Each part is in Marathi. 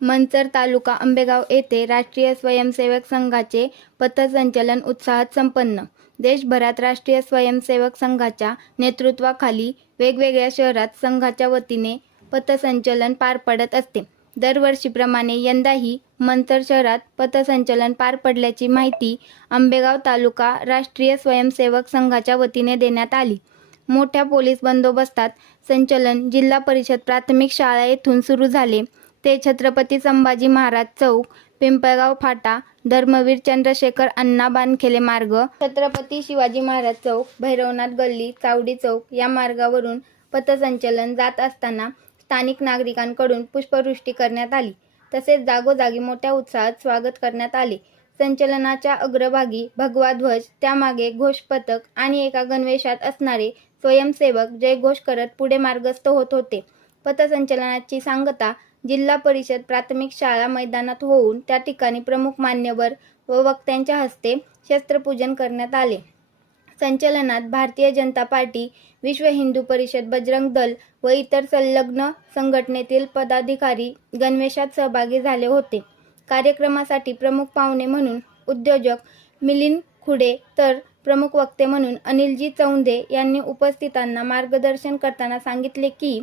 मंचर तालुका आंबेगाव येथे राष्ट्रीय स्वयंसेवक संघाचे पथसंचलन उत्साहात संपन्न. देशभरात राष्ट्रीय स्वयंसेवक संघाच्या नेतृत्वाखाली वेगवेगळ्या शहरात संघाच्या वतीने पथसंचलन पार पडत असते. दरवर्षीप्रमाणे यंदाही मंचर शहरात पथसंचलन पार पडल्याची माहिती आंबेगाव तालुका राष्ट्रीय स्वयंसेवक संघाच्या वतीने देण्यात आली. मोठ्या पोलीस बंदोबस्तात संचलन जिल्हा परिषद प्राथमिक शाळा येथून सुरू झाले. ते छत्रपती संभाजी महाराज चौक पिंपळगाव फाटा धर्मवीर चंद्रशेखर अण्णा बानखेले मार्ग छत्रपती शिवाजी महाराज चौक भैरवनाथ गल्ली चावडी चौक या मार्गावरून पथसंचलन जात असताना स्थानिक नागरिकांकडून पुष्पवृष्टी करण्यात आली. तसेच जागोजागी मोठ्या उत्साहात स्वागत करण्यात आले. संचलनाच्या अग्रभागी भगवा ध्वज त्यामागे घोष पथक आणि एका गणवेशात असणारे स्वयंसेवक जयघोष करत पुढे मार्गस्थ होत होते. पथसंचलनाची सांगता जिल्हा परिषद प्राथमिक शाळा मैदानात होऊन त्या ठिकाणी प्रमुख मान्यवर व वक्त्यांच्या हस्ते शस्त्रपूजन करण्यात आले. संचलनात भारतीय जनता पार्टी विश्व हिंदू परिषद बजरंग दल व इतर संलग्न संघटनेतील पदाधिकारी गणवेशात सहभागी झाले होते. कार्यक्रमासाठी प्रमुख पाहुणे म्हणून उद्योजक मिलिंद खुडे तर प्रमुख वक्ते म्हणून अनिलजी चौंधे यांनी उपस्थितांना मार्गदर्शन करताना सांगितले की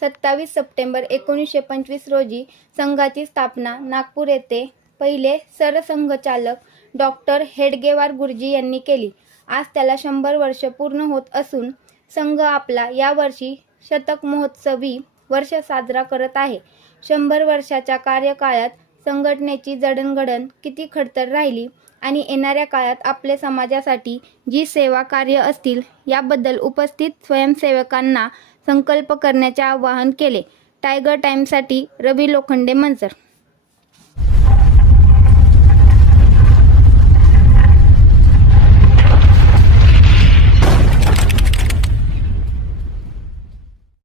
सत्तावीस सप्टेंबर एकोणीसशे पंचवीस रोजी संघाची स्थापना. नागपूर येथे पहिले सरसंघचालक डॉक्टर हेडगेवार गुरुजी यांनी केली. आज त्याला शंभर वर्ष पूर्ण होत असून संघ आपला यावर्षी शतक महोत्सवी वर्ष साजरा करत आहे. शंभर वर्षाच्या कार्यकाळात संघटनेची जडणघडण किती खडतर राहिली आणि येणाऱ्या काळात आपले समाजासाठी जी सेवा कार्य असतील याबद्दल उपस्थित स्वयंसेवकांना संकल्प करण्याचे आवाहन केले. टायगर टाईमसाठी रवी लोखंडे मंजर